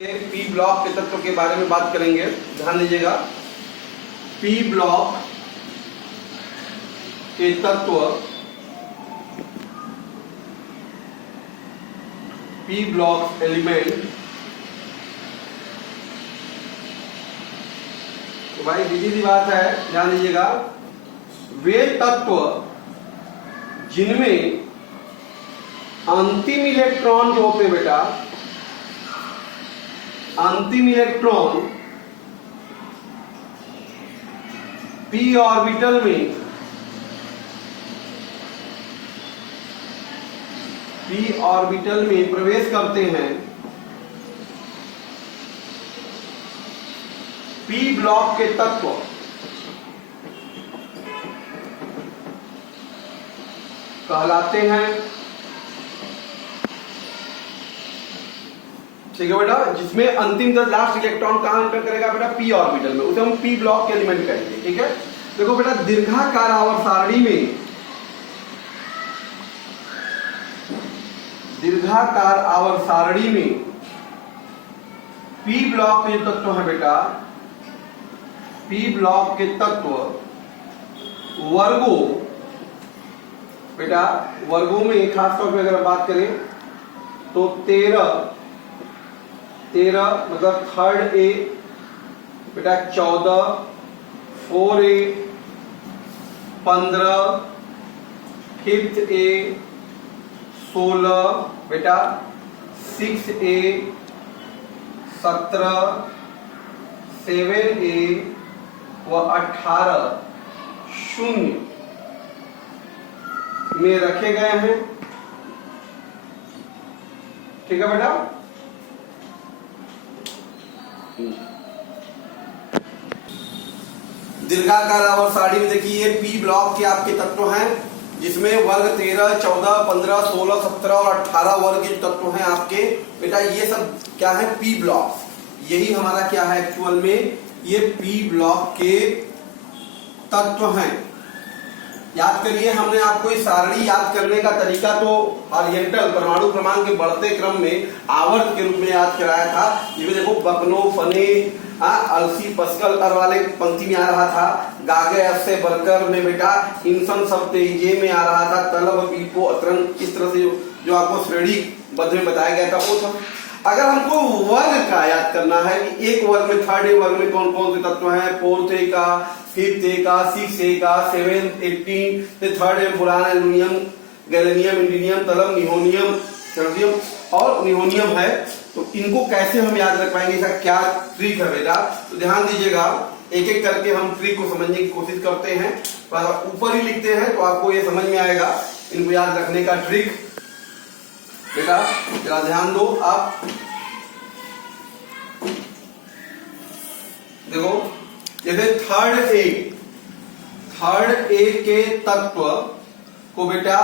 P block के तत्व के बारे में बात करेंगे। ध्यान दीजिएगा, पी ब्लॉक के तत्व, पी ब्लॉक एलिमेंट। तो भाई सीधी सी बात है, ध्यान दीजिएगा, वे तत्व जिनमें अंतिम इलेक्ट्रॉन जो होते हैं बेटा, अंतिम इलेक्ट्रॉन पी ऑर्बिटल में, पी ऑर्बिटल में प्रवेश करते हैं, पी ब्लॉक के तत्व कहलाते हैं। ठीक है बेटा, जिसमें अंतिम लास्ट इलेक्ट्रॉन कहां एंटर करेगा बेटा, पी ऑर्बिटल में, उसे हम पी ब्लॉक के एलिमेंट कहेंगे। ठीक है, देखो बेटा, दीर्घाकार आवर्त सारणी में, दीर्घाकार आवर्त सारणी में पी ब्लॉक के तत्व है बेटा, पी ब्लॉक के तत्व वर्गों, बेटा वर्गों में खासतौर पर अगर बात करें तो 13 मतलब थर्ड ए बेटा, 14 4A, 15 फिफ्थ ए, 16 बेटा, 6A, 17 7A व 18 शून्य में रखे गए हैं। ठीक है बेटा, दीर्घाकार आवर्त सारणी में देखिए पी ब्लॉक के आपके तत्व हैं, जिसमें वर्ग 13, 14, 15, 16, 17 और 18 वर्ग के तत्व हैं आपके बेटा। ये सब क्या है, पी ब्लॉक। यही हमारा क्या है एक्चुअल में, ये पी ब्लॉक के तत्व हैं। याद करिए, हमने आपको इस सारणी याद करने का तरीका तो ऑरिएंटल परमाणु क्रमांक के बढ़ते क्रम में आवर्त के रूप में याद कराया था। ये देखो, बकनो, फने, अलसी, पस्कल अर वाले पंक्ति में आ रहा था, गागे से बरकर में बेटा, इंसन सब तेजे में आ रहा था, तलब, पीपो, अतरंग, इस तरह से जो आपको श्रेणी बद्ध में बताया गया था वो सब। अगर हमको वर्ग का याद करना है कि एक वर्ग में, थर्ड ए वर्ग में कौन कौन से तत्व हैं, फोर्थ ए का, फिफ्थ ए का, सिक्स ए का, 7, 18, थर्ड ए बोरान, एल्यूमिनियम, गैलेनियम, इंडिनियम, तलब, निहोनियम, सर्दियम और निहोनियम है। तो इनको कैसे हम याद रख पाएंगे, इसका क्या ट्रिक है बेटा, तो ध्यान दीजिएगा, एक एक करके हम ट्रिक को समझने की कोशिश करते हैं। ऊपर ही लिखते हैं तो आपको ये समझ में आएगा इनको याद रखने का ट्रिक। बेटा जरा ध्यान दो आप, देखो जैसे थर्ड ए के तत्व को बेटा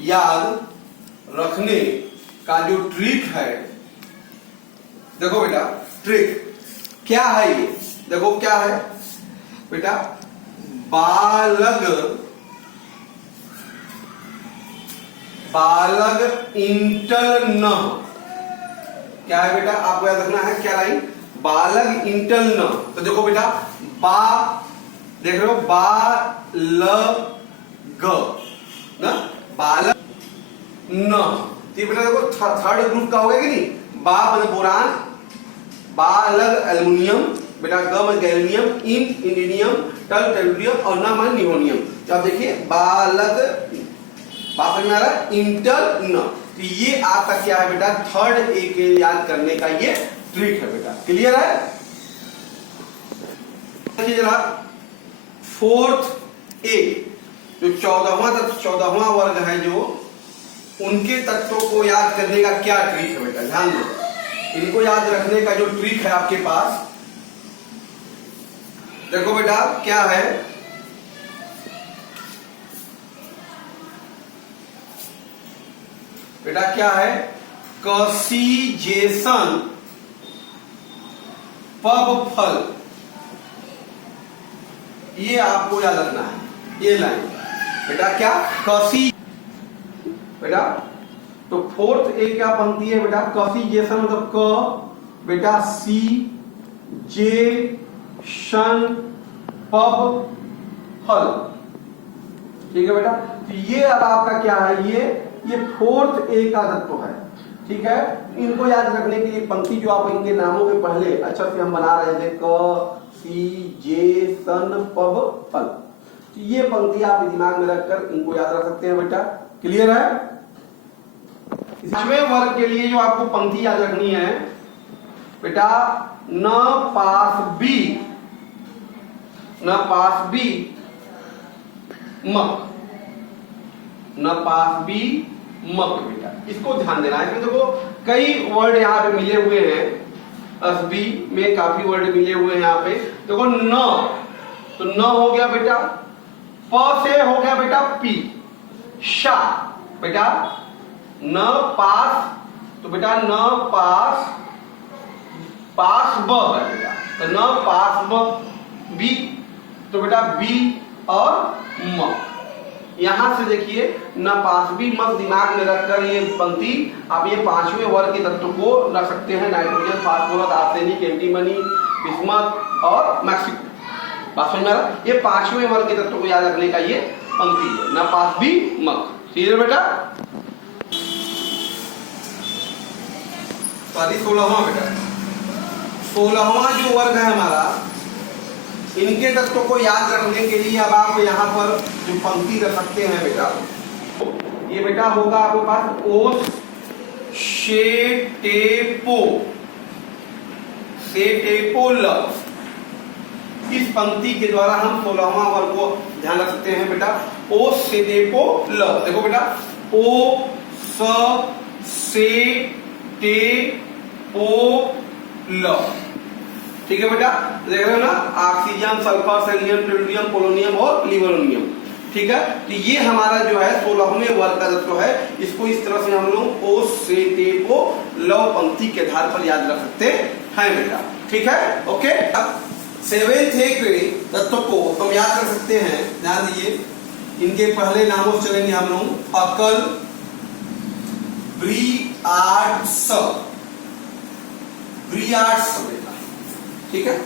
याद रखने का जो ट्रिक है, देखो बेटा ट्रिक क्या है ये, देखो क्या है बेटा, बालग इंटल न, क्या है बेटा, आपको याद रखना है क्या लाइन, बालग इंटल न। तो देखो बेटा, देख रहे हो, न, बालग न, तो बेटा देखो थर्ड ग्रुप का हो गया कि नहीं, बा मतलब बोरान, बालग एल्युमिनियम बेटा, ग मतलब गैलेनियम, इंडिनियम, टल टेल्यूरियम और न मतलब निहोनियम। तो आप देखिए बालग, बात में आ रहा है, इंटर न, तो ये आपका क्या है बेटा, थर्ड ए के याद करने का ये ट्रिक है बेटा। क्लियर है? देखिए जरा, फोर्थ ए जो 14वां वर्ग है, जो उनके तत्वों को याद करने का क्या ट्रिक है बेटा, ध्यान दो, इनको याद रखने का जो ट्रिक है आपके पास, देखो बेटा क्या है, बेटा क्या है, कसीजेशन पब फल, ये आपको याद रखना है, ये लाइन बेटा क्या, कसी बेटा। तो फोर्थ ए क्या पंक्ति है बेटा, कॉफिजेशन मतलब क बेटा सी जे शन पब हल। ठीक है बेटा, तो ये अब आपका क्या है, ये फोर्थ ए का तत्व है। ठीक है, इनको याद रखने के लिए पंक्ति जो आप इनके नामों के पहले अच्छा से हम बना रहे थे, क सी जे सन पब फल, तो ये पंक्ति आप दिमाग में रखकर इनको याद रख सकते हैं बेटा। क्लियर है? पांचवें वर्ग के लिए जो आपको पंक्ति याद रखनी है बेटा, न पास बी मक, न पास बी मक बेटा, इसको ध्यान देना है। इसमें देखो कई वर्ड यहाँ पे मिले हुए हैं, एसबी में काफी वर्ड मिले हुए हैं यहाँ पे। देखो न, तो न हो गया बेटा, प से हो गया बेटा पी, शा बेटा, न पास, तो बेटा न पास, पास ब है बेटा, तो न पास ब बी, तो बेटा बी और म। यहां से देखिए न पास बी मक दिमाग में रखकर ये पंक्ति आप ये पांचवें वर्ग के तत्व को रख सकते हैं, nitrogen, phosphorus, arsenic, antimony, bismuth और मैक्सिको। बात समझ में आ रहा? ये पांचवें वर्ग के तत्व को याद रखने का ये पंक्ति है, न पास बी मक। क्लियर बेटा? 16वां बेटा, 16वां जो वर्ग है हमारा, इनके तत्वों को याद रखने के लिए अब आप यहाँ पर जो पंक्ति रख सकते हैं बेटा, ये बेटा होगा आपके पास ओस शेटेपो, सेटेपो ल। इस पंक्ति के द्वारा हम 16वां वर्ग को ध्यान रख सकते हैं बेटा, ओस सेटेपो ल। देखो बेटा, ओ स से टे पो ल। ठीक है बेटा, देख रहे हो ना, ऑक्सीजन, सल्फर, सेलियम, ट्रिटियम, पोलोनियम और लिबरेनियम। ठीक है, तो ये हमारा जो है 16वें वर्ग का तत्व है, इसको इस तरह से हम लोग ओ से ते को लव पंक्ति के आधार पर याद रख सकते हैं बेटा। ठीक है, ओके। अब 7th ए के तत्व को हम याद कर सकते हैं, ध्यान दीजिए, इनके पहले नामों से चलेंगे हम लोग, अकल, ब्रियाट्स, ब्रियाट्स बेटा। ठीक है,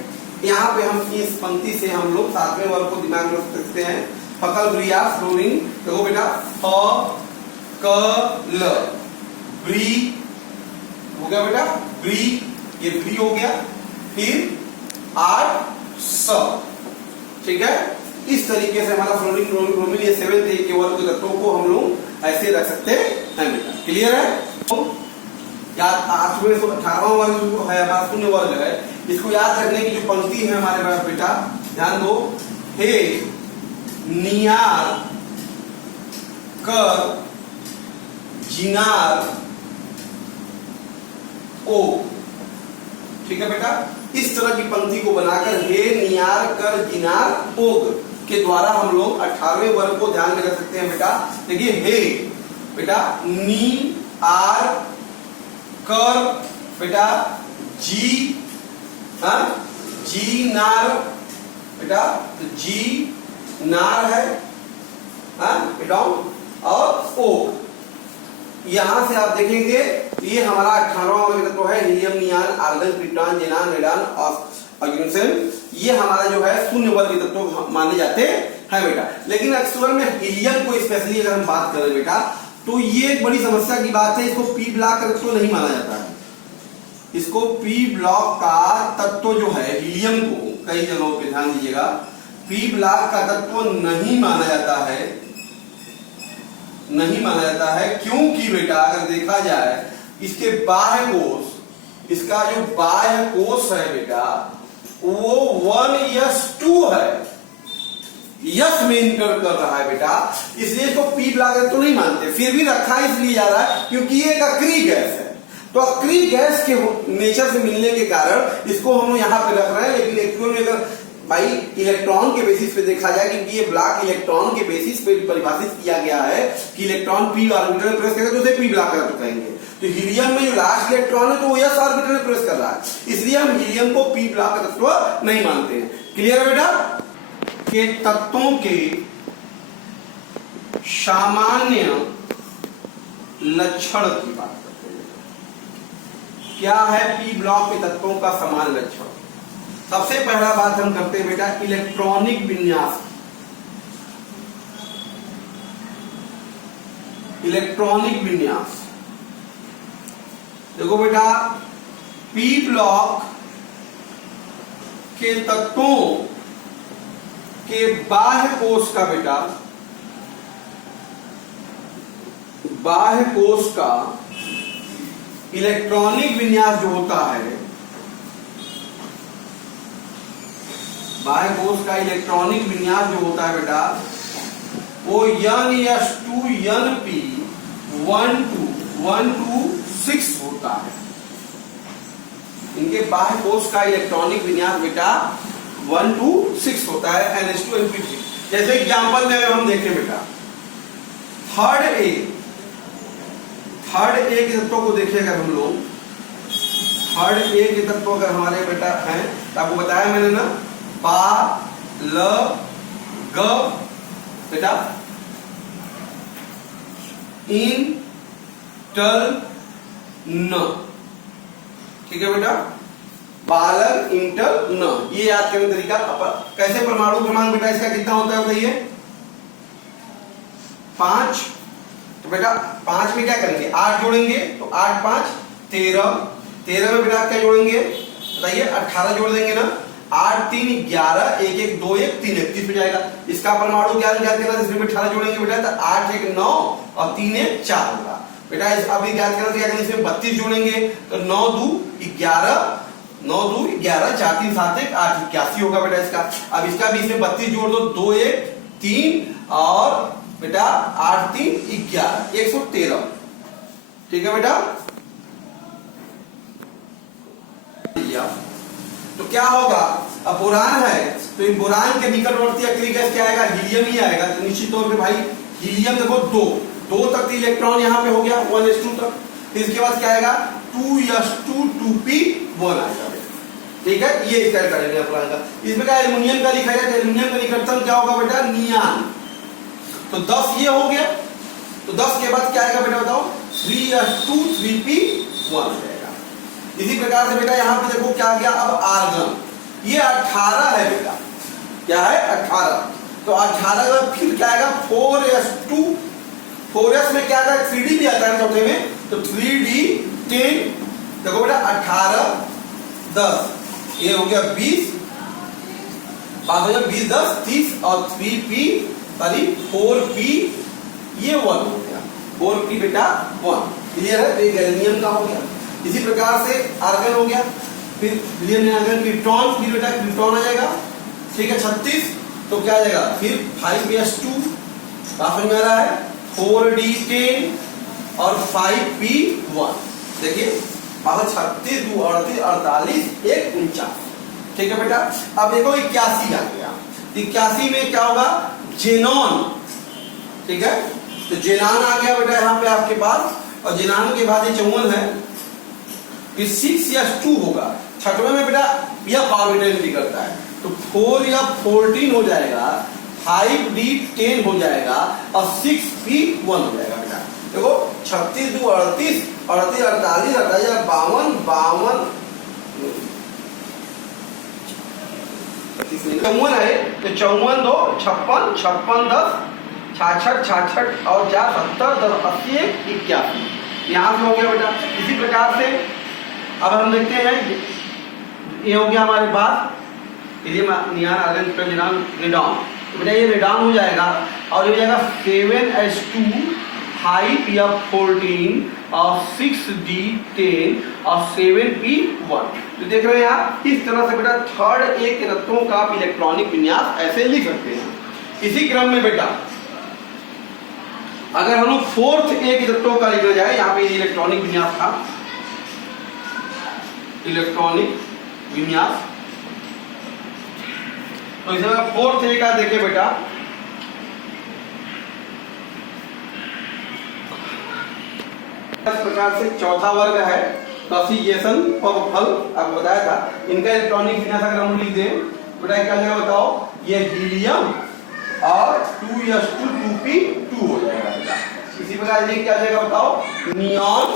यहाँ पे हम इस पंक्ति से हम लोग 7वें वर्ग को दिमाग में रख सकते हैं, फकल, ब्रियास, फ्लोरीन। देखो बेटा, फ क ल, ब्री हो गया बेटा, ब्री, ये ब्री हो गया, फिर आठ स। ठीक है, इस तरीके से हमारा फ्लोरीन, क्लोरीन, ब्रोमीन, ये 7th ए के वर्ग के तत्वों को हम लोग ऐसे रख सकते हैं बेटा। क्लियर है? या 8वें से 18वां वर्ग जो है हमारा शून्य वर्ग है, इसको याद रखने की जो पंक्ति है हमारे पास बेटा, ध्यान दो, हे नियार कर जिनार ओ। ठीक है बेटा, इस तरह की पंक्ति को बनाकर हे नियार कर जिनार ओग के द्वारा हम लोग 18वें वर्ग को ध्यान में रख सकते हैं बेटा। देखिए, हे बेटा, नी आर कर बेटा, जी, हाँ, जी नार बेटा, तो जी नार है, हाँ बेटा, और ओ। यहां से आप देखेंगे ये हमारा 18वां वर्ग तत्व है, हीलियम, नियान, आर्गन, क्रिप्टॉन, जेनान, रेडान और ऑक्सीजन। ये हमारा जो है शून्य वर्ग तत्व माने जाते हैं बेटा। लेकिन एक्चुअल में हीलियम को स्पेशली अगर हम बात करें बेटा, तो ये एक बड़ी समस्या की बात है, इसको पी ब्लॉक का तत्व नहीं माना जाता है। इसको पी ब्लॉक का तत्व जो है हीलियम को, कई जगहों पे ध्यान दीजिएगा, पी ब्लॉक का तत्व नहीं माना जाता है, नहीं माना जाता है। क्योंकि बेटा अगर देखा जाए इसके बाह्य कोश, इसका जो बाह्य कोश है बेटा वो 1s2 है, यस में इंटर कर रहा है बेटा, इसलिए इसको पी ब्लॉक तो नहीं मानते। फिर भी रखा इसलिए जा रहा है क्योंकि ये एक अक्रिय गैस है, तो अक्रिय गैस के नेचर से मिलने के कारण इसको हम यहाँ पे रख रहे हैं। लेकिन एक्चुअल में अगर भाई इलेक्ट्रॉन के बेसिस पे देखा जाए, क्योंकि ये ब्लॉक इलेक्ट्रॉन के बेसिस पे परिभाषित किया गया है कि इलेक्ट्रॉन पी ऑर्बिटल में प्रेस करेगा तो उसे पी ब्लॉक कहेंगे। तो हीलियम में जो लास्ट इलेक्ट्रॉन है तो वो एस ऑर्बिटल में प्रेस कर रहा है, इसलिए हम हीलियम को पी ब्लॉक तत्व नहीं मानते हैं। क्लियर है बेटा? के तत्वों के सामान्य लक्षण की बात करते हैं। क्या है पी ब्लॉक के तत्वों का समान लक्षण। सबसे पहला बात हम करते हैं बेटा इलेक्ट्रॉनिक विन्यास। इलेक्ट्रॉनिक विन्यास देखो बेटा, पी ब्लॉक के तत्वों के बाह्य कोश का बेटा, बाह्य कोश का इलेक्ट्रॉनिक विन्यास जो होता है, बाह्य कोश का इलेक्ट्रॉनिक विन्यास जो होता है बेटा, वो NS2 NP 126 होता है। इनके बाह्य कोश का इलेक्ट्रॉनिक विन्यास बेटा 126 होता है NH2 NP3। जैसे एग्जांपल में अगर हम देखें बेटा, थर्ड ए के तत्वों को देखें अगर हम लोग, थर्ड ए के तत्व अगर हमारे बेटा हैं तो आपको बताया मैंने ना, पा ल ग बेटा, इन टर न, ठीक है बेटा, बालक इंटर न, ये याद करने का तरीका। कैसे परमाणु क्रमांक बेटा इसका कितना होता है बताइए, 5। तो बेटा 5 में क्या करेंगे, 8 जोड़ेंगे, तो 8 5 13, 13 में बेटा क्या जोड़ेंगे बताइए, 18 जोड़ देंगे ना, 8 3 11, 1 1 2 1 3 31 हो जाएगा। इसका परमाणु ज्ञान याद करना, इसमें 18 जोड़ेंगे बेटा तो 8 1 9 और 3 1 4 होगा बेटा। अभी याद करना क्या, इसमें 32 जोड़ेंगे तो 9 2 11, 9 2 11, 4 3 7 1 8 81 होगा बेटा इसका। अब इसका भी इसमें 32 जोड़ दो, 2 1 3 और बेटा 8 3 11, 113, ठीक है बेटा। तो क्या होगा, अब बोरान है तो इन बोरान के निकटवर्ती अक्रिय गैस क्या आएगा, हीलियम ही आएगा। तो निश्चित तौर पे भाई हीलियम देखो 2 तक इलेक्ट्रॉन यहाँ पे हो गया 1s2 तक। फिर इसके बाद क्या आएगा 2s2 2p1 आएगा, ठीक है। ये इसका करेंगे अप्लाई का। इसमें क्या एल्युमिनियम का लिखा है, एल्युमिनियम का निकटतम क्या होगा बेटा, नियान। तो 10 ये हो गया, तो 10 के बाद क्या आएगा बेटा बताओ, 3s2 3p1 आ जाएगा। इसी प्रकार से बेटा यहाँ पे देखो क्या आ गया, अब आर्गन, ये 18 है बेटा, क्या है 18। तो 18 में फिर क्या आएगा 4s2, 4s में क्या आता है 3d भी आता है चौथे में, तो 3d10, देखो बेटा 18 10, ये हो गया 20, बात हो गया 20 10 30 और 3p 4p, ये 1 हो गया, 4p बेटा 1, क्लियर है। तो गैलियम का हो गया। इसी प्रकार से आर्गन हो गया, फिर आर्गन क्रिप्टॉन, फिर बेटा क्रिप्टॉन आ जाएगा, ठीक है 36। तो क्या आ जाएगा फिर 5s2, समझ में आ रहा है, 4d10 और 5p1, देखिए 36 2 38 48 1 49, ठीक है बेटा। अब देखो 81 आ गया, 81 में क्या होगा, जेनॉन, ठीक है। तो जेनान आ गया बेटा यहाँ पे आपके पास, और जेनान के बाद ये 54 है, फिर 6s2 होगा। छठवें में बेटा यह ऑर्बिटल करता है, तो 4 या 14 हो जाएगा, 5d10 हो जाएगा और 6p1 हो जाएगा बेटा। देखो 36 2 38 38 48 48 52 52 54 है, तो 54 2 56 56 10 66 66 और 4 70 10 80 81, यहाँ से हो गया बेटा। इसी प्रकार से अब हम देखते हैं, ये हो गया हमारे पास नियान आर्गन रेडॉन। तो बेटा ये रेडॉन हो जाएगा, और ये हो जाएगा 7s2 5p14 और 6d10 और 7p1। तो देख रहे हैं आप, इस तरह से बेटा थर्ड ए के तत्वों का आप इलेक्ट्रॉनिक विन्यास ऐसे लिख सकते हैं। इसी क्रम में बेटा अगर हम लोग फोर्थ ए के तत्वों का लिखा जाए, यहाँ पे इलेक्ट्रॉनिक विन्यास था, इलेक्ट्रॉनिक विन्यास, तो इसमें फोर्थ ए का देखिए बेटा, इस प्रकार से चौथा वर्ग है क्लासिफिकेशन ऑफ फल, आपको बताया था। इनका इलेक्ट्रॉनिक विन्यास अगर हम लिख दें बेटा क्या जाएगा बताओ, ये हीलियम और 2s2 2p2 हो जाएगा बेटा। इसी प्रकार ये क्या जाएगा बताओ, नियॉन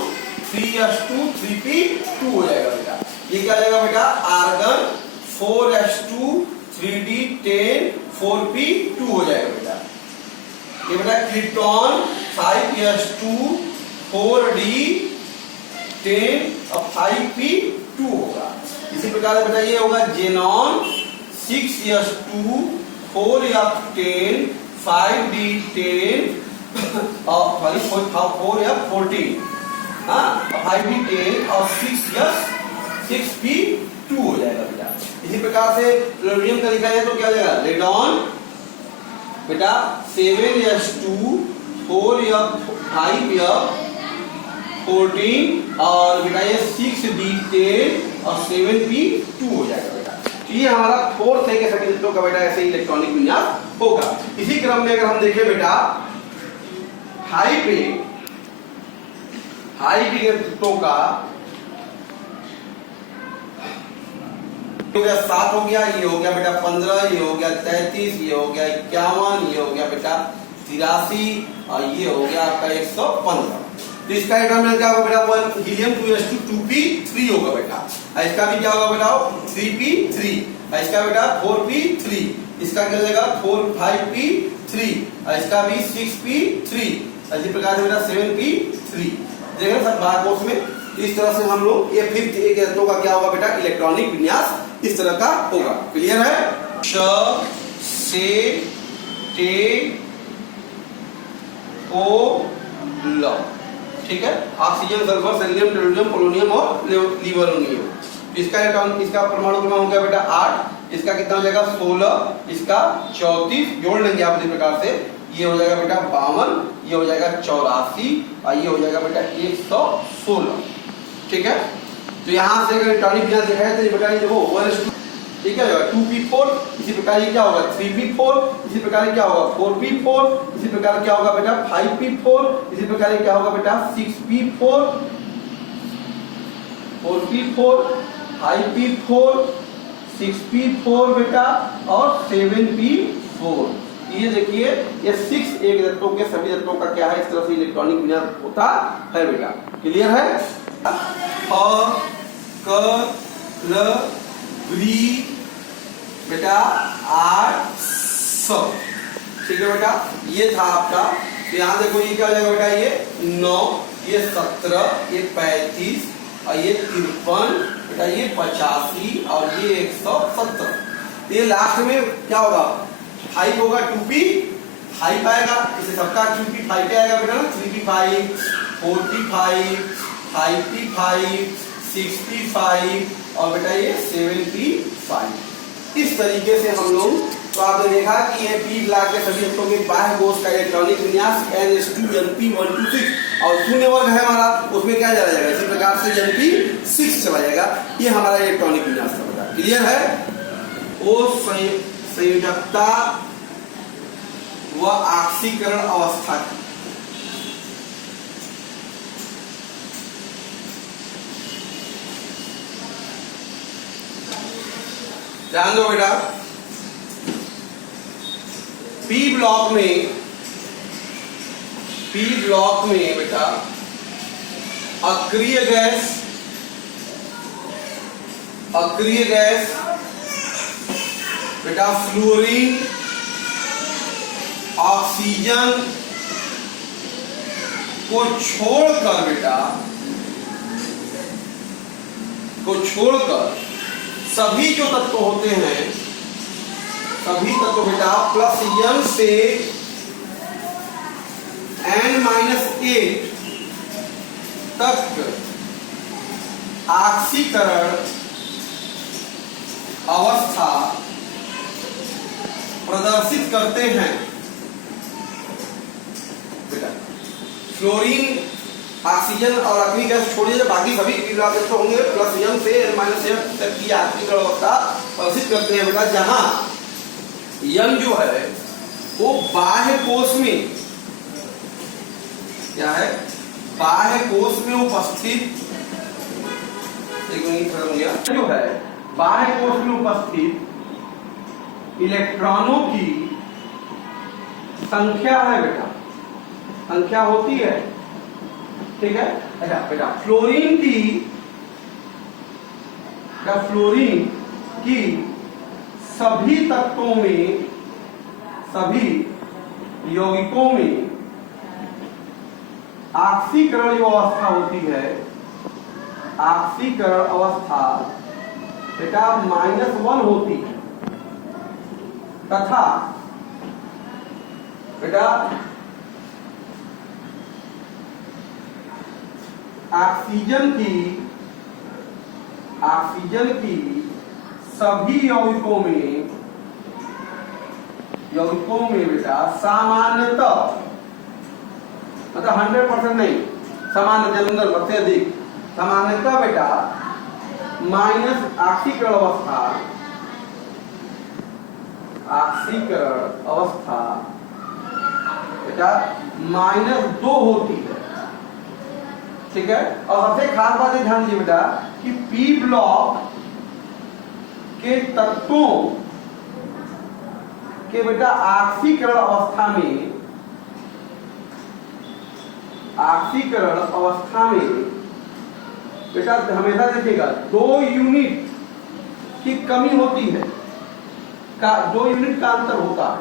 3s2 3p2 हो जाएगा बेटा। ये क्या जाएगा बेटा, आर्गन 4s2 3d10 4p2 हो जाएगा बेटा। ये बेटा क्रिप्टॉन 5s2 4d10 और 5p2 होगा। इसी प्रकार से बेटा ये होगा जेनॉन 6s2 4f10 5d10 और 4f14, हाँ 5d10 और 6p2 हो जाएगा बेटा। इसी प्रकार से रेडियम का लिखा जाए तो क्या हो जाएगा, रेडॉन बेटा 7s2 4f5f14 और बेटा ये 6d10 और 7p2 हो जाएगा बेटा। तो ये हमारा फोर्थ है कि सभी तत्वों का बेटा ऐसे इलेक्ट्रॉनिक विन्यास होगा। इसी क्रम में अगर हम देखें बेटा हाई पे तत्वों का हो गया 7 हो गया, ये हो गया बेटा 15, ये हो गया 33, ये हो गया 51, ये हो गया बेटा 83 और ये हो गया आपका 115। तो इसका एटॉमिक क्या होगा बेटा, 1 हीलियम 2s2 2p3 होगा बेटा। इसका भी क्या होगा बेटा 3p3, इसका बेटा 4p3, इसका क्या हो जाएगा 5p3, इसका भी 6p3, इसी प्रकार से बेटा 7p3। देखिए सर बारकोड में इस तरह से हम लोग ये फिफ्थ एक तत्वों का क्या होगा बेटा, इलेक्ट्रॉनिक विन्यास इस तरह का होगा। क्लियर है। श से टे ओ ल, ठीक है। Oxygen, sulphur, selenium, tellurium, polonium और लिबेरोनियम। इसका परमाणु क्रमांक हो गया बेटा 8, इसका कितना हो जाएगा 16, इसका 34 जोड़ लेंगे आप इस प्रकार से, ये हो जाएगा बेटा 52, ये हो जाएगा 84 और ये हो जाएगा बेटा 116, ठीक है। तो यहाँ से अगर इलेक्ट्रॉनिक विन्यास देखा है तो ये बेटा ये देखो 1s2 ठीक है 2p4, इसी प्रकार ये क्या होगा 3p4, इसी प्रकार क्या होगा 4p4, इसी प्रकार क्या होगा बेटा 5p4, इसी प्रकार क्या होगा बेटा 6p4, 4p4, 5p4, 6p4 बेटा और 7p4। ये देखिए ये 6 एक तत्वों के सभी तत्वों का क्या है, इस तरह से इलेक्ट्रॉनिक विन्यास होता है बेटा। क्लियर है। क ल री बेटा 8 100, ठीक है बेटा। ये था आपका, तो यहाँ देखो ये क्या हो जाएगा बेटा, ये 9, ये 17, ये 35 और ये 53 बेटा, ये 85 और ये 170। ये लास्ट में क्या होगा 5 होगा 2p 5 आएगा, इसे सबका 2p 5 पे आएगा बेटा, 3p5 4p5 5p5 6p5 और बेटा ये 7p5। इस तरीके से हम लोग, तो आपने देखा कि ये p ब्लॉक के सभी तत्वों के बाह्य कोश का इलेक्ट्रॉनिक विन्यास ns2np126 और शून्य वर्ग है हमारा, उसमें क्या चला जाएगा इसी प्रकार से np6 चला जाएगा। ये हमारा इलेक्ट्रॉनिक विन्यास का बेटा। क्लियर है। वो संयोजकता व ऑक्सीकरण अवस्था की, ध्यान दो बेटा। पी ब्लॉक में बेटा अक्रिय गैस बेटा फ्लोरीन ऑक्सीजन को छोड़कर सभी जो तत्व होते हैं, सभी तत्व बेटा प्लस n से n-8 तक ऑक्सीकरण अवस्था प्रदर्शित करते हैं बेटा। फ्लोरीन ऑक्सीजन और अग्नि गैस छोड़िए, बाकी सभी तत्व होंगे प्लस n से n-8 तक की ऑक्सीकरण अवस्था प्रदर्शित करते हैं बेटा, जहां n जो है वो बाह्य कोश में क्या है, बाह्य कोश में उपस्थित, एक मिनट खत्म हो गया, जो है बाह्य कोश में उपस्थित इलेक्ट्रॉनों की संख्या है बेटा, संख्या होती है, ठीक है। अच्छा बेटा, फ्लोरीन की सभी तत्वों में, सभी यौगिकों में ऑक्सीकरण जो अवस्था होती है, ऑक्सीकरण अवस्था बेटा -1 होती है, तथा बेटा ऑक्सीजन की सभी यौगिकों में बेटा सामान्यतः, मतलब 100% नहीं, सामान्य जनरल सबसे अधिक सामान्यतः बेटा माइनस ऑक्सीकरण अवस्था बेटा -2 होती है। ठीक है, और सबसे खास बात ये ध्यान दीजिए बेटा कि पी ब्लॉक के तत्वों के बेटा ऑक्सीकरण अवस्था में बेटा हमेशा देखिएगा 2 यूनिट की कमी होती है, 2 यूनिट का अंतर होता है,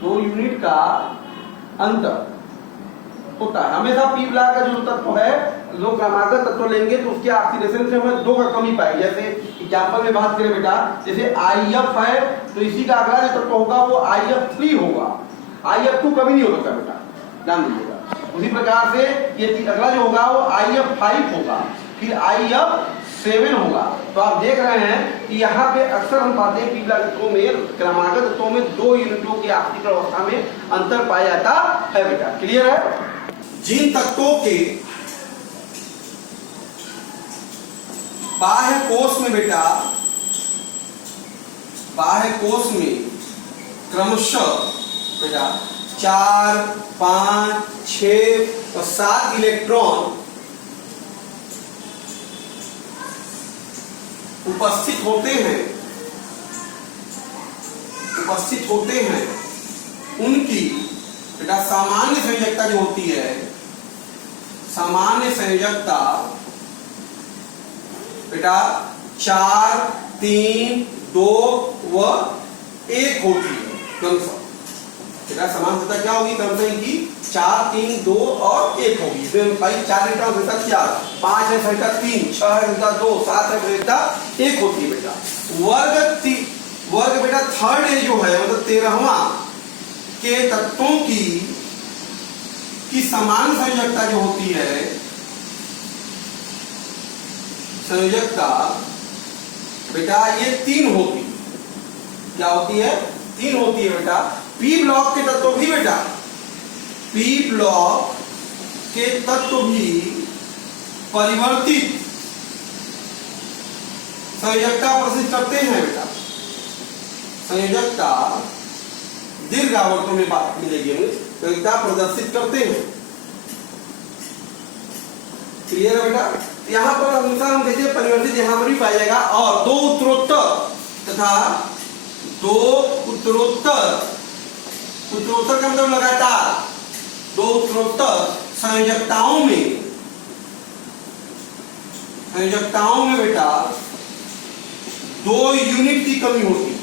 2 यूनिट का अंतर होता है हमेशा। पी ब्लॉक का जो तत्व है, लोग क्रमागत तत्व लेंगे तो उसके ऑक्सीडेशन से हमें 2 का कमी पाएगी। जैसे एग्जांपल में बात करें बेटा, जैसे IF है तो इसी का अगला जो तत्व होगा वो IF3 होगा, IF2 कभी नहीं हो सकता बेटा, ध्यान दीजिएगा। उसी प्रकार से ये अगला जो होगा वो IF5 होगा, फिर IF7 होगा। तो आप देख रहे हैं कि यहाँ पे अक्सर हम पाते हैं पी ब्लॉक तत्वों में, क्रमागत तत्वों में 2 यूनिटों की ऑक्सीकरण अवस्था में अंतर पाया जाता है बेटा। क्लियर है? जिन तत्वों के बाह्य कोश में बेटा, बाह्य कोश में क्रमशः बेटा 4, 5, 6 और 7 इलेक्ट्रॉन उपस्थित होते हैं, उनकी बेटा सामान्य संयोजकता जो होती है, सामान्य संयोजकता बेटा 4, 3, 2 व 1 होती है क्रमशः। बेटा समानता क्या होगी क्रमशः इनकी? 4, 3, 2 और 1 होगी। इसमें भाई 4 बेटा हो सकता 4, 5 है संयोजकता 3, 6 है संयोजकता 2, 7 है संयोजकता 1 होती है बेटा। वर्ग बेटा थर्ड ए जो है मतलब 13वां के तत्वों की समान संयोजकता जो होती है, संयोजकता बेटा ये 3 होती है। क्या होती है? 3 होती है बेटा। पी ब्लॉक के तत्व भी बेटा, पी ब्लॉक के तत्व भी परिवर्तित संयोजकता प्रदर्शित करते हैं बेटा। संयोजकता दीर्घ आवर्तों में बात मिलेगी, संयोजकता प्रदर्शित करते हैं। क्लियर है बेटा? यहाँ पर अनुसार हम देखिए परिवर्तित यहाँ पर भी पाया जाएगा। और 2 उत्तरोत्तर तथा 2 उत्तरोत्तर का मतलब लगातार 2 उत्तरोत्तर संयोजकताओं में बेटा 2 यूनिट की कमी होती है,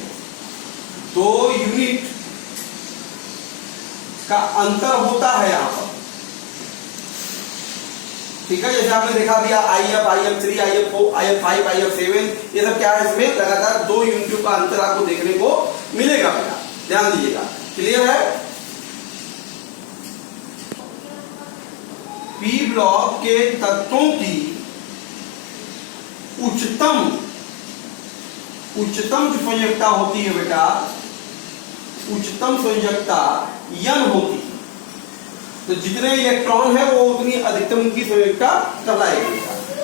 2 यूनिट का अंतर होता है यहाँ पर। ठीक है, जैसे आपने देखा दिया IF, IF3, IF4, IF5, IF7, ये सब क्या है? इसमें लगातार 2 यूनिटों का अंतर आपको देखने को मिलेगा बेटा, ध्यान दीजिएगा। क्लियर है? पी ब्लॉक के तत्वों की उच्चतम जो संयोजकता होती है बेटा, उच्चतम संयोजकता N होती है। तो जितने इलेक्ट्रॉन है वो उतनी अधिकतम उनकी संयोजकता कहलाएगी,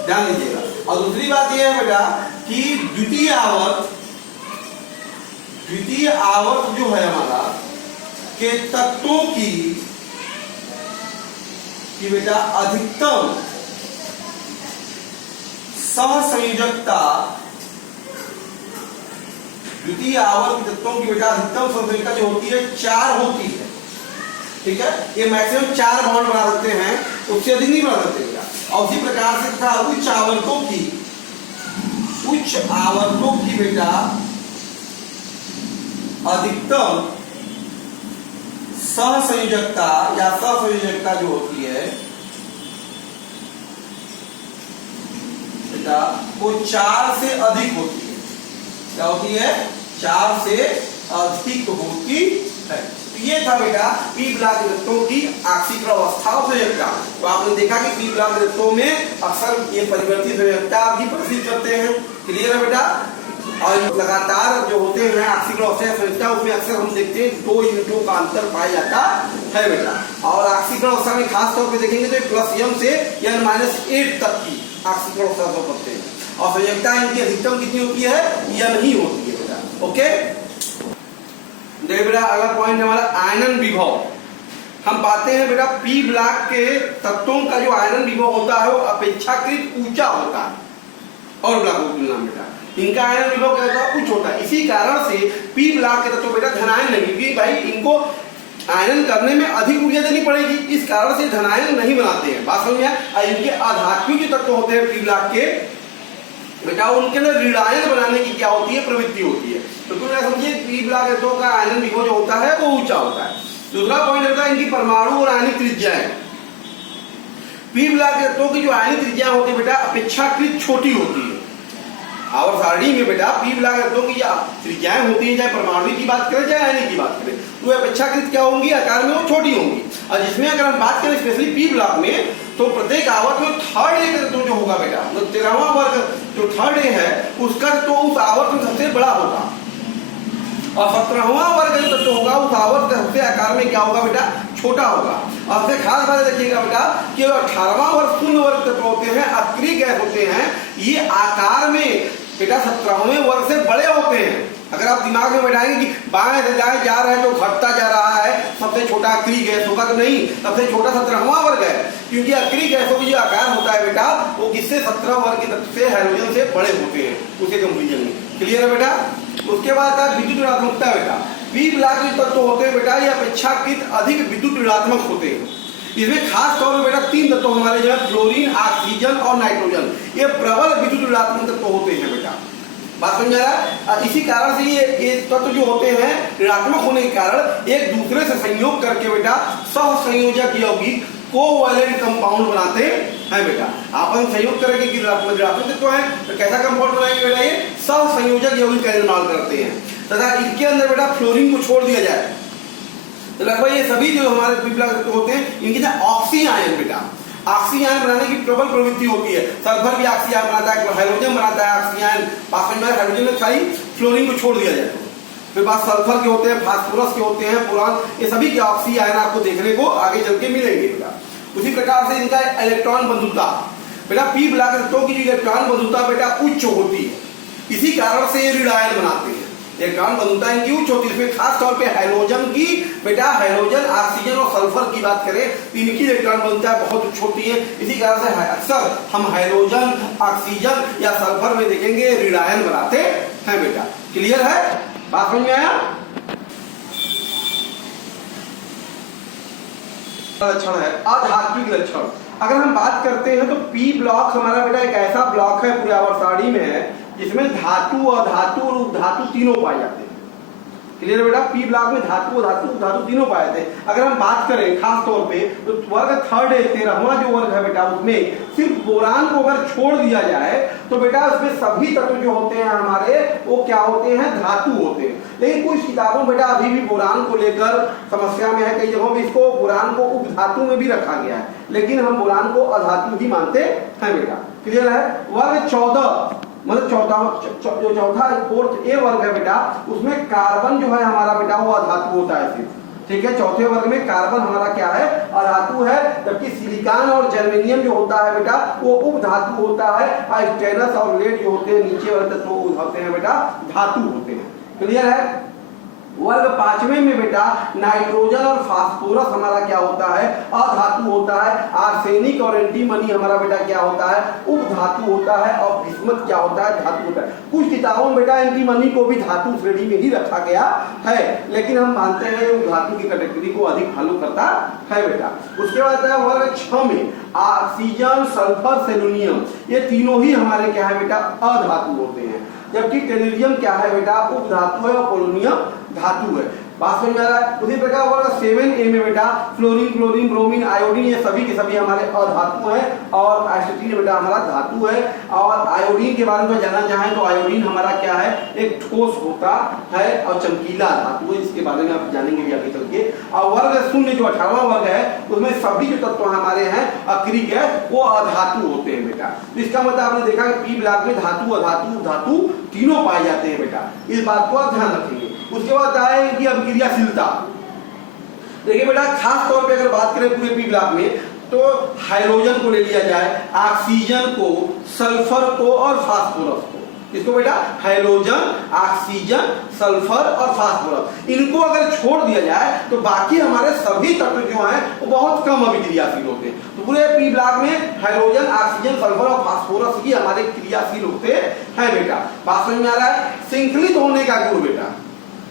ध्यान दीजिएगा। और दूसरी बात यह है बेटा कि द्वितीय आवर्त जो है हमारा के तत्वों की बेटा अधिकतम सहसंयोजकता, द्वितीय आवर्त तत्वों की बेटा अधिकतम सहसंयोजकता जो होती है 4 होती है। ठीक है, ये मैक्सिमम 4 बॉन्ड बना सकते हैं, उससे अधिक नहीं बना सकते बेटा। और उसी प्रकार से था उच्च आवर्तों की बेटा अधिकतम सहसंयोजकता या सहसंयोजकता जो होती है बेटा वो 4 से अधिक होती है। क्या होती है? 4 से अधिक होती है। तो ये था बेटा पी ब्लॉक तत्वों की आंशिक अवस्था और संयोजकता। तो आपने देखा कि पी ब्लॉक तत्वों में अक्सर ये परिवर्तित संयोजकता भी प्रदर्शित करते हैं। क्लियर है बेटा? और लगातार जो होते हैं आंशिक अवस्था या संयोजकता उसमें अक्सर हम देखते हैं 2 यूनिटों का अंतर पाया जाता है बेटा। और आंशिक अवस्था में खास तौर पे देखेंगे तो +m से n-8 तक की आंशिक अवस्था को करते हैं। और संयोजकता इनकी अधिकतम कितनी होती है? n ही होती है बेटा। ओके, देखिए बेटा अगला पॉइंट हमारा आयनन विभव। हम पाते हैं बेटा पी ब्लॉक के तत्वों का जो आयनन विभव होता है वो अपेक्षाकृत ऊंचा होता है और ब्लॉक की तुलना में बेटा इनका आयनन विभव क्या होता है? उच्च होता है। इसी कारण से पी ब्लॉक के तत्व बेटा धनायन नहीं, क्योंकि भाई इनको आयनन करने में अधिक ऊर्जा देनी पड़ेगी, इस कारण से धनायन नहीं बनाते हैं। बात समझ में आया? इनके आधात्मिक जो तत्व होते हैं पी ब्लॉक के बेटा उनके अंदर ऋणायन बनाने की क्या होती है? प्रवृत्ति होती है। तो तुम समझिए पी ब्लॉक तत्वों का आयनन विभव जो होता है वो ऊंचा होता है। दूसरा पॉइंट होता है इनकी परमाणु और आयनिक त्रिज्याएं। पी ब्लॉक तत्वों की जो आयनिक त्रिज्या होती है बेटा अपेक्षाकृत छोटी होती है। और सारणी में बेटा पी ब्लॉक तत्वों की त्रिज्याएं होती है, चाहे परमाणु की बात करें चाहे आयनिक की बात करें, तो अपेक्षाकृत क्या होंगी? आकार में वो छोटी होंगी। और जिसमें अगर हम बात करें स्पेशली पी ब्लॉक में तो प्रत्येक आवर्त में थर्ड ए तत्व जो होगा बेटा मतलब 13वां वर्ग जो थर्ड ए है उसका तो उस आवर्त में सबसे बड़ा होगा। और 17वां वर्ग जो तत्व होगा उस आवर्त का सबसे आकार में क्या होगा बेटा? छोटा होगा। और सबसे खास बात देखिएगा बेटा कि 18वां वर्ग शून्य वर्ग तत्व होते हैं, अक्रिय गैस होते हैं, ये आकार में बेटा 17वें वर्ग से बड़े होते हैं। अगर आप दिमाग में बैठाएंगे कि बाएं से दाएं जा रहा है तो घटता जा रहा है, सबसे छोटा अक्रिय गैस होगा, तो नहीं, सबसे छोटा 17वां वर्ग है, क्योंकि अक्रिय गैसों की जो आकार होता है बेटा वो किससे? 17 वर्ग के तत्व से हाइड्रोजन से बड़े होते हैं उसे कंपेरिजन में। क्लियर है बेटा? उसके बाद था विद्युत ऋणात्मकता बेटा। पी ब्लॉक जो तत्व होते हैं बेटा ये अपेक्षाकृत अधिक विद्युत ऋणात्मक होते हैं। इसमें खास तौर पर बेटा 3 तत्व हमारे जो है फ्लोरीन, ऑक्सीजन और नाइट्रोजन, ये प्रबल विद्युत ऋणात्मक तत्व होते हैं बेटा। बात समझ आ रहा है? इसी कारण से ये तत्व जो होते हैं ऋणात्मक होने के कारण एक दूसरे से संयोग करके बेटा सहसंयोजक यौगिक कोवैलेंट कंपाउंड बनाते हैं बेटा। आपन संयोग करेंगे कि ऋणात्मक तत्व है तो कैसा कंपाउंड बनाएंगे बेटा? ये सहसंयोजक यौगिक का निर्माण करते हैं तथा इनके अंदर बेटा फ्लोरीन को छोड़ दिया जाए तो लगभग ये सभी जो हमारे पी ब्लॉक तत्व होते हैं इनकी ना ऑक्सी आयन बेटा ऑक्सी आयन बनाने की प्रबल प्रवृत्ति होती है। सल्फर भी ऑक्सी आयन बनाता है, हाइड्रोजन बनाता है ऑक्सी आयन, हाइड्रोजन में खाली फ्लोरीन को छोड़ दिया जाए। फिर बात सल्फर के होते हैं, फास्फोरस के होते हैं, बोरान, ये सभी के ऑक्सी आयन आपको देखने को आगे चल के मिलेंगे बेटा। उसी प्रकार से इनका इलेक्ट्रॉन बंधुता बेटा पी ब्लॉक तत्वों की जो इलेक्ट्रॉन बंधुता बेटा उच्च होती है, इसी कारण से ये ऋणायन बनाते हैं। इलेक्ट्रॉन बंधुता इनकी उच्च होती है। इसमें खास तौर पे हाइड्रोजन की बेटा हाइड्रोजन, ऑक्सीजन और सल्फर की बात करें तो इनकी इलेक्ट्रॉन बंधुता बहुत उच्च होती है। इसी कारण से अक्सर हम हाइड्रोजन, ऑक्सीजन या सल्फर में देखेंगे ऋणायन बनाते हैं बेटा। क्लियर है? बात समझ में आया? लक्षण है अधात्विक लक्षण। अगर हम बात करते हैं तो पी ब्लॉक हमारा बेटा एक ऐसा ब्लॉक है पूरे आवर्त सारणी में है जिसमें धातु, अधातु और उपधातु तीनों पाए जाते हैं। क्लियर है बेटा? पी ब्लॉक में धातु, अधातु तीनों पाए जाते हैं। अगर हम बात करें खास तौर पे तो वर्ग थर्ड 13वां जो वर्ग है बेटा उसमें सिर्फ बोरान को अगर छोड़ दिया जाए तो बेटा उसमें सभी तत्व जो होते हैं हमारे वो क्या होते हैं? धातु होते हैं। लेकिन कुछ किताबों बेटा अभी भी बोरान को लेकर समस्या में है, कई जगहों में इसको बोरान को उपधातु में भी रखा गया है, लेकिन हम बोरान को अधातु ही मानते हैं बेटा। क्लियर है? वर्ग 14 मतलब चौथा फोर्थ ए वर्ग है बेटा उसमें कार्बन जो है हमारा बेटा वो अधातु होता है सिर्फ। ठीक है? चौथे वर्ग में कार्बन हमारा क्या है? अधातु है, जबकि सिलिकॉन और जर्मेनियम जो होता है बेटा वो उपधातु होता है। स्टेनस और लेड जो होते हैं नीचे वाले तत्व होते हैं बेटा धातु होते हैं। क्लियर है? वर्ग पांचवें में बेटा नाइट्रोजन और फास्फोरस हमारा क्या होता है, अधातु होता है। आर्सेनिक और एंटीमनी हमारा बेटा क्या होता है, उपधातु होता है। और बिस्मथ क्या होता है, धातु होता है। कुछ किताबों में बेटा एंटीमनी को भी धातु श्रेणी में ही रखा गया है, लेकिन हम मानते हैं वो धातु की कैटेगरी को अधिक फॉलो करता है बेटा। उसके बाद है वर्ग 6 में ऑक्सीजन, सल्फर, सेलेनियम, ये तीनों ही हमारे क्या है बेटा, अधातु होते हैं। जबकि टेरिलियम क्या है बेटा, उपधातु है और पोलोनियम धातु है। बात समझ में आ रहा है। उसी प्रकार वर्ग 7A में बेटा फ्लोरीन, क्लोरीन, ब्रोमीन, आयोडीन, ये सभी के सभी हमारे अधातु हैं। और एसिटीन बेटा हमारा धातु है। और आयोडीन के बारे में जानना चाहें तो आयोडीन हमारा क्या है, एक ठोस होता है और चमकीला धातु है, इसके बारे में आप जानेंगे भी आगे चल के। और वर्ग 0 जो 18वां वर्ग है उसमें सभी जो तत्व हमारे हैं अक्रिय है, वो अधातु होते हैं बेटा। इसका मतलब आपने देखा कि पी ब्लॉक में धातु, अधातु, धातु तीनों पाए जाते हैं बेटा, इस बात को आप ध्यान रखेंगे। उसके बाद आएगी अभिक्रियाशीलता। देखिए बेटा खास तौर पे अगर बात करें पूरे पी ब्लॉक में तो हाइड्रोजन को ले लिया जाए, ऑक्सीजन को, सल्फर को और फास्फोरस को। इसको बेटा हाइड्रोजन, ऑक्सीजन, सल्फर और फास्फोरस, इनको अगर छोड़ दिया जाए तो बाकी हमारे सभी तत्व जो हैं वो बहुत कम अभिक्रियाशील होते हैं। तो पूरे पी ब्लॉक में हाइड्रोजन, ऑक्सीजन, सल्फर और फास्फोरस ही हमारे क्रियाशील होते हैं बेटा। बात समझ में आ रहा है। श्रृंखलित होने का गुण बेटा,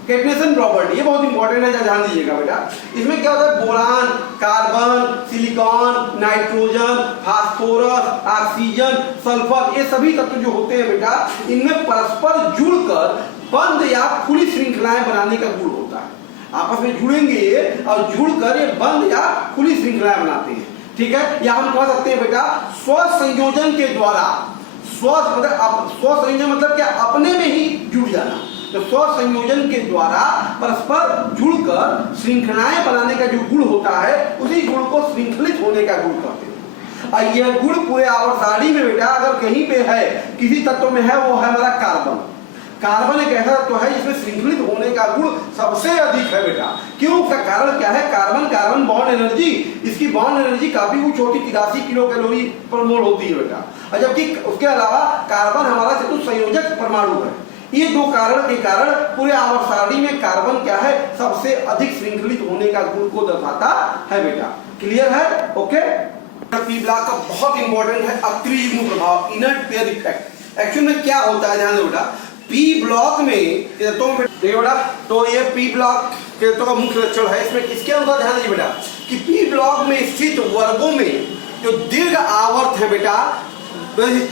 कैटनेशन प्रॉपर्टी, ये बहुत इंपॉर्टेंट है, ध्यान दीजिएगा बेटा। इसमें क्या होता है, boron, carbon, silicon, nitrogen, phosphorus, oxygen, sulphur, ये सभी तत्व जो होते हैं बेटा, इनमें परस्पर जुड़कर बंद या खुली श्रृंखलाएं बनाने का गुण होता है। आपस में जुड़ेंगे और जुड़कर ये बंद या खुली श्रृंखलाएं बनाते हैं, ठीक है। या हम कह सकते हैं बेटा स्वसंयोजन के द्वारा, स्वसंयोजन मतलब क्या, अपने में ही जुड़ जाना। तो स्वसंयोजन के द्वारा परस्पर जुड़कर श्रृंखलाएं बनाने का जो गुण होता है उसी गुण को श्रृंखलित होने का गुण कहते हैं। और यह गुण पूरे आवर्त सारणी में बेटा अगर कहीं पे है, किसी तत्व में है, वो है हमारा कार्बन। कार्बन एक ऐसा तत्व है जिसमें श्रृंखलित होने का गुण सबसे अधिक है बेटा। क्यों, उसका कारण क्या है, कार्बन बॉन्ड एनर्जी, इसकी बॉन्ड एनर्जी काफी ऊंची होती, 83 किलो कैलोरी पर मोल होती है बेटा। और जबकि उसके अलावा कार्बन हमारा चतुर्थ संयोजक परमाणु है। ये दो कारण के कारण पूरे आवर्त सारणी में कार्बन क्या है, सबसे अधिक श्रृंखलित होने का गुण को दर्शाता है बेटा। क्लियर है, ओके। पी ब्लॉक का बहुत इंपॉर्टेंट है अक्रिय युग्म प्रभाव, इनर्ट पेयर इफेक्ट। एक्चुअल में क्या होता है, ध्यान दो बेटा। पी ब्लॉक में देखो बेटा, तो ये पी ब्लॉक के तो का मुख्य लक्षण है। इसमें किसके अनुसार ध्यान दीजिए बेटा कि पी ब्लॉक में स्थित वर्गों में जो दीर्घ आवर्त है बेटा,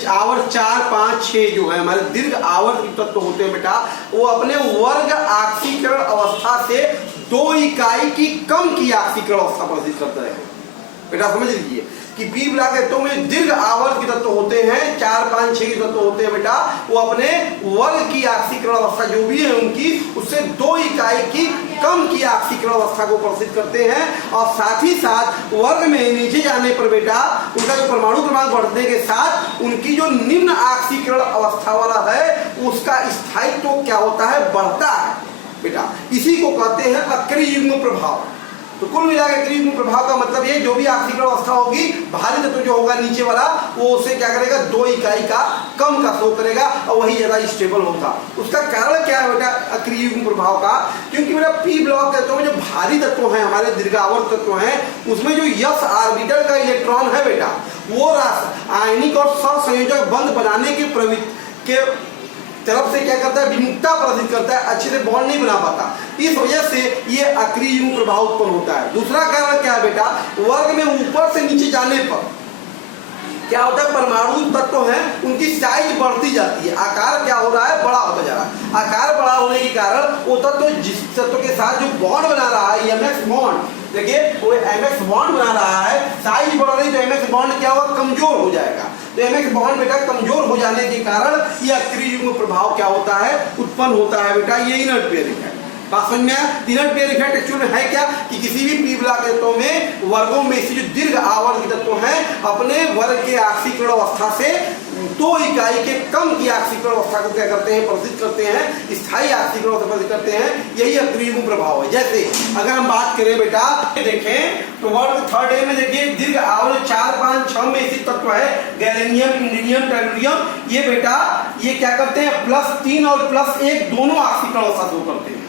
आवर्त 4, 5, 6 जो है हमारे दीर्घ आवर्त तत्व होते हैं बेटा, वो अपने वर्ग ऑक्सीकरण अवस्था से 2 इकाई की कम की ऑक्सीकरण अवस्था प्रदर्शित करते हैं बेटा। समझ लीजिए कि पी ब्लॉक तत्वों में दीर्घ आवर्त के तत्व होते हैं, 4, 5, 6 तत्व होते हैं बेटा, वो अपने वर्ग की ऑक्सीकरण अवस्था जो भी है उनकी, उससे 2 इकाई की कम की ऑक्सीकरण अवस्था को प्रदर्शित करते हैं। और साथ ही साथ वर्ग में नीचे जाने पर बेटा उनका जो परमाणु क्रमांक बढ़ने के साथ उनकी जो निम्न ऑक्सीकरण अवस्था वाला है उसका स्थायित्व क्या होता है, बढ़ता है बेटा। इसी को कहते हैं अक्रिय युग्म प्रभाव। तो कुल मिलाकर अक्रिय युग्म प्रभाव का मतलब ये, जो भी ऑक्सीकरण अवस्था होगी, भारी तत्व जो होगा नीचे वाला, वो उसे क्या करेगा, 2 इकाई का कम का शो करेगा और वही ज्यादा स्टेबल होगा। उसका कारण क्या है बेटा अक्रिय युग्म प्रभाव का, क्योंकि बेटा पी ब्लॉक तत्व में जो भारी तत्व है, हमारे दीर्घावर्त तत्व हैं, उसमें जो s ऑर्बिटल का इलेक्ट्रॉन है बेटा, वो आयनिक और सहसंयोजक बंध बनाने के प्रवृत्ति के तरफ से क्या करता है, विमुखता प्रदर्शित करता है, अच्छे से बॉन्ड नहीं बना पाता। इस वजह से ये अक्रिय युग्म प्रभाव उत्पन्न होता है। दूसरा कारण क्या है बेटा, वर्ग में ऊपर से नीचे जाने पर क्या होता है, परमाणु तत्व हैं उनकी साइज बढ़ती जाती है, आकार क्या हो रहा है, बड़ा होता जा रहा है। आकार बड़ा होने के कारण वो तत्व जिस तत्व के साथ जो बॉन्ड बना रहा है, एमएक्स बॉन्ड, देखिए वो एमएक्स बॉन्ड बना रहा है, साइज बढ़ रही तो एमएक्स बॉन्ड क्या होगा, कमजोर हो जाएगा। तो एमएक्स बॉन्ड बेटा कमजोर हो जाने के कारण ये अक्रिय युग्म प्रभाव क्या होता है, उत्पन्न होता है बेटा, ये इनर्ट पेयर इफेक्ट। बात समझ में आया। इनर्ट पेयर इफेक्ट एक्चुअल में है क्या कि किसी भी पी ब्लॉक तत्वों में वर्गों में से जो दीर्घ आवर्त तत्व हैं अपने वर्ग के ऑक्सीकरण अवस्था से 2 इकाई के कम की ऑक्सीकरण अवस्था को क्या करते हैं, प्रदर्शित करते हैं, स्थायी ऑक्सीकरण अवस्था प्रदर्शित करते हैं। यही अक्रिय युग्म प्रभाव है। जैसे अगर हम बात करें बेटा, देखें तो वर्ग 3 में देखिए दीर्घ आवर्त 4, 5, 6 में स्थित तत्व है गैलेनियम, इंडिनियम, टेलुरियम। ये बेटा ये क्या करते हैं, +3 और +1 दोनों ऑक्सीकरण अवस्था शो करते हैं।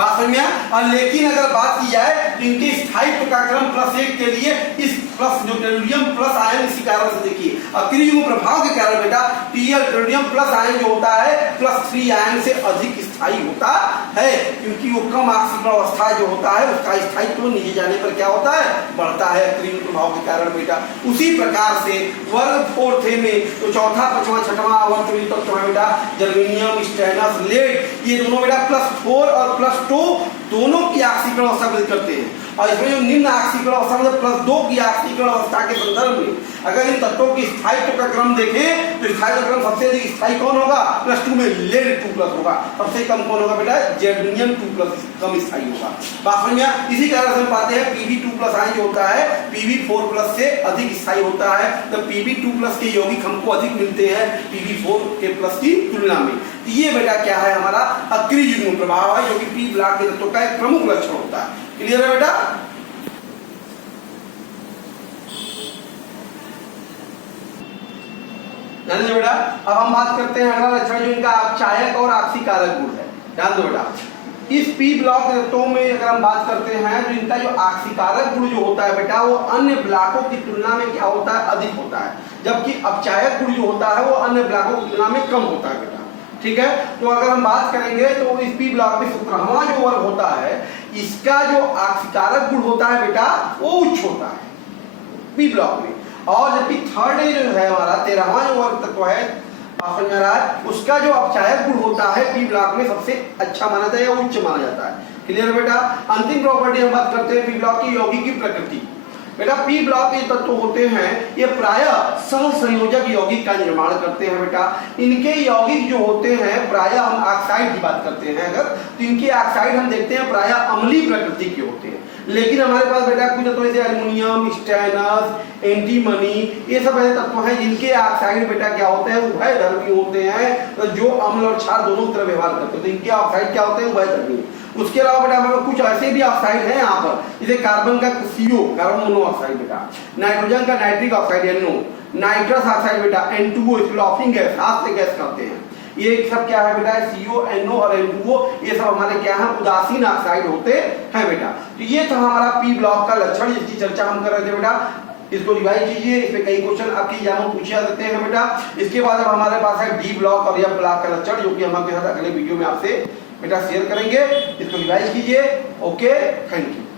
बात समझ में आया? और लेकिन अगर बात की जाए तो इनके स्थायित्व का क्रम +1 के लिए इस प्लस जो टेलुरियम प्लस आयन, इसी कारण से देखिए अक्रिय युग्म प्रभाव के कारण बेटा टेलुरियम प्लस आयन जो होता है +3 आयन से अधिक स्थायी होता है, क्योंकि वो कम ऑक्सीकरण अवस्था जो होता है उसका स्थायित्व नीचे जाने पर क्या होता है, बढ़ता है अक्रिय युग्म प्रभाव के कारण बेटा। उसी प्रकार से वर्ग 4 में तो चौथा, पांचवा, छठवां आवर्त तत्व है बेटा जर्मेनियम, स्टेनस, लेड, ये दोनों बेटा +4 और +2 दोनों की ऑक्सीकरण अवस्था वृद्धि करते हैं। और इसमें जो निम्न ऑक्सीकरण अवस्था मतलब +2 की ऑक्सीकरण अवस्था के संदर्भ में अगर इन तत्वों की स्थायित्व का क्रम देखें तो स्थायित्व क्रम सबसे अधिक स्थायी कौन होगा, +2 में लेड 2+ होगा, सबसे कम कौन होगा बेटा जर्मेनियम 2+ कम स्थायी होगा। बात समझ में? इसी कारण से हम पाते हैं Pb2+ आयन जो होता है Pb4+ से अधिक स्थायी होता है, तो Pb2+ के यौगिक हमको अधिक मिलते हैं Pb4+ की तुलना में। ये बेटा क्या है हमारा अक्रिय युग्म प्रभाव है, जो कि पी ब्लॉक के तत्वों का एक प्रमुख लक्षण होता है। क्लियर है बेटा? ध्यान दो बेटा। अब हम बात करते हैं अगला लक्षण जो इनका अपचायक और ऑक्सीकारक गुण है। ध्यान दो बेटा, इस पी ब्लॉक के तत्वों में अगर हम बात करते हैं तो इनका जो ऑक्सीकारक गुण जो होता है बेटा वो अन्य ब्लॉकों की तुलना में क्या होता है, अधिक होता है, जबकि अपचायक गुण जो होता है वो अन्य ब्लॉकों की तुलना में कम होता है बेटा। ठीक है, तो अगर हम बात करेंगे तो इस पी ब्लॉक में 17वां जो वर्ग होता है इसका जो ऑक्सीकारक गुण होता है बेटा वो उच्च होता है पी ब्लॉक में, और जबकि थर्ड जो है हमारा 13वां जो वर्ग तत्व है उसका जो अपचायक गुण होता है पी ब्लॉक में सबसे अच्छा माना जाता है या उच्च माना जाता है। क्लियर है बेटा? अंतिम प्रॉपर्टी हम बात करते हैं पी ब्लॉक की यौगिक की प्रकृति। बेटा पी ब्लॉक के तत्व होते हैं ये प्रायः सहसंयोजक यौगिक का निर्माण करते हैं बेटा। इनके यौगिक जो होते हैं प्रायः हम ऑक्साइड की बात करते हैं अगर तो इनके ऑक्साइड हम देखते हैं प्रायः अम्लीय प्रकृति के होते हैं, लेकिन हमारे पास बेटा कुछ तत्व जैसे एल्युमिनियम, स्टेनस, एंटीमनी ये सब ऐसे तत्व हैं जिनके ऑक्साइड बेटा क्या होते हैं उभयधर्मी होते हैं, तो जो अम्ल और क्षार दोनों तरह व्यवहार करते हैं, तो इनके ऑक्साइड क्या होते हैं उभयधर्मी। उसके अलावा बेटा हमारे कुछ ऐसे भी ऑक्साइड हैं यहाँ पर, जैसे कार्बन का CO कार्बन मोनोऑक्साइड बेटा, नाइट्रोजन का nitric oxide NO, nitrous oxide बेटा N2O इसको लॉफिंग गैस, हाथ से गैस करते हैं, ये सब क्या है बेटा CO, NO और N2O ये सब हमारे क्या है उदासीन ऑक्साइड होते हैं बेटा। तो ये था हमारा पी ब्लॉक का लक्षण जिसकी चर्चा हम कर रहे थे बेटा। इसको रिवाइज कीजिए, इसमें कई क्वेश्चन आपकी एग्जाम में पूछे जा सकते हैं बेटा। इसके बाद अब हमारे पास है डी ब्लॉक और एफ ब्लॉक का लक्षण जो कि हम आपके साथ अगले वीडियो में आपसे बेटा शेयर करेंगे। इसको रिवाइज कीजिए। Okay, thank you.